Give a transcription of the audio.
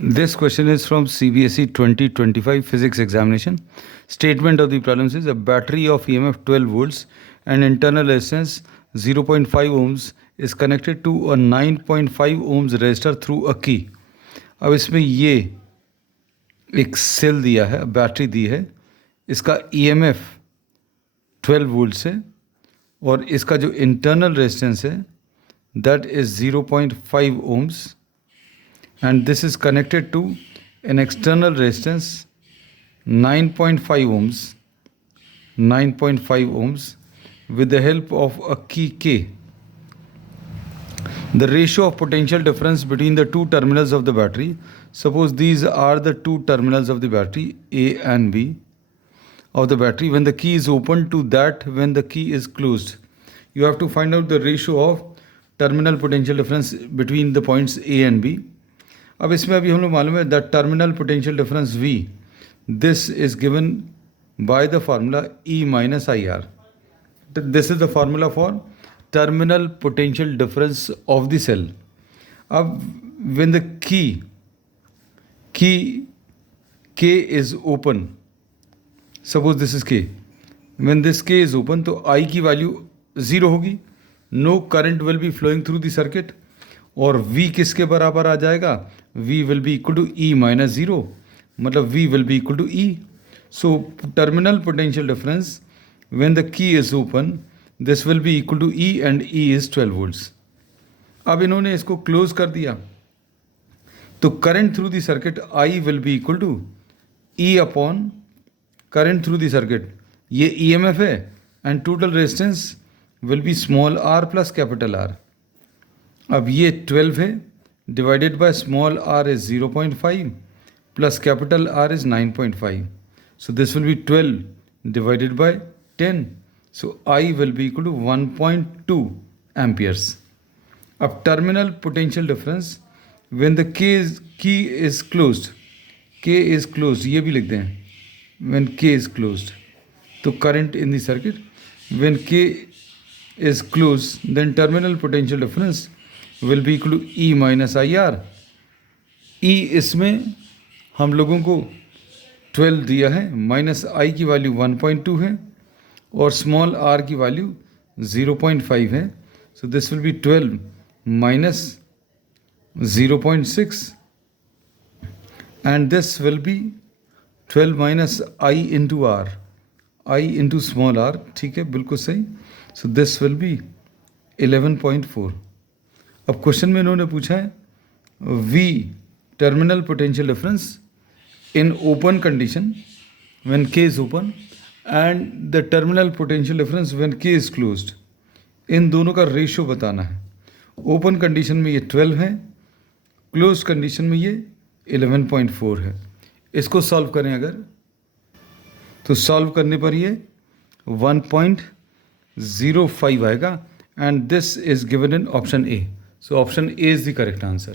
This question is from CBSE 2025 physics examination. Statement of the problems is a battery of EMF 12 volts and internal resistance 0.5 ohms is connected to a 9.5 ohms resistor through a key. अब इसमें ये एक cell दिया है, battery दी है, इसका EMF 12 volts है और इसका जो इंटरनल रेजिस्टेंस है that is 0.5 ohms and this is connected to an external resistance 9.5 ohms with the help of a key K. The ratio of potential difference between the two terminals of the battery, suppose these are the two terminals of the battery A and B of the battery, when the key is open to that when the key is closed. You have to find out the ratio of terminal potential difference between the points A and B. अब इसमें अभी हम लोग मालूम है the terminal potential difference V this is given by the formula E minus I R. This is the formula for terminal potential difference of the cell. अब when the key K is open, suppose this is K, when this K is open तो I की value 0 होगी, no current will be flowing through the circuit और V किसके बराबर आ जाएगा, V will be equal to E minus 0, मतलब V will be equal to E. So terminal potential difference when the key is open this will be equal to E and E is 12 volts. अब इन्होंने इसको close कर दिया तो current through the circuit I will be equal to E upon current through the circuit, ये EMF है and total resistance will be small r plus capital R. अब ये 12 है divided by small r is 0.5 plus capital R is 9.5. So this will be 12 divided by 10. So I will be equal to 1.2 amperes. अब terminal potential difference when the की is closed, K is closed, ये भी लिख दें, when K is closed तो current in the circuit, when K is closed then terminal potential difference will be equal to E minus I R. E इसमें हम लोगों को 12 दिया है, माइनस I की वैल्यू 1.2 है और स्मॉल r की वैल्यू 0.5 है. So this will be 12 minus 0.6 and this will be 12 minus I into R, I into small r. ठीक है, बिल्कुल सही. So this will be 11.4. अब क्वेश्चन में इन्होंने पूछा है V terminal potential difference in open condition when K is open and the terminal potential difference when K is closed. इन दोनों का रेशियो बताना है. ओपन कंडीशन में ये 12 है, क्लोज कंडीशन में ये 11.4 है. इसको सॉल्व करें अगर तो सॉल्व करने पर ये 1.05 आएगा and this is given in option A. So option A is the correct answer.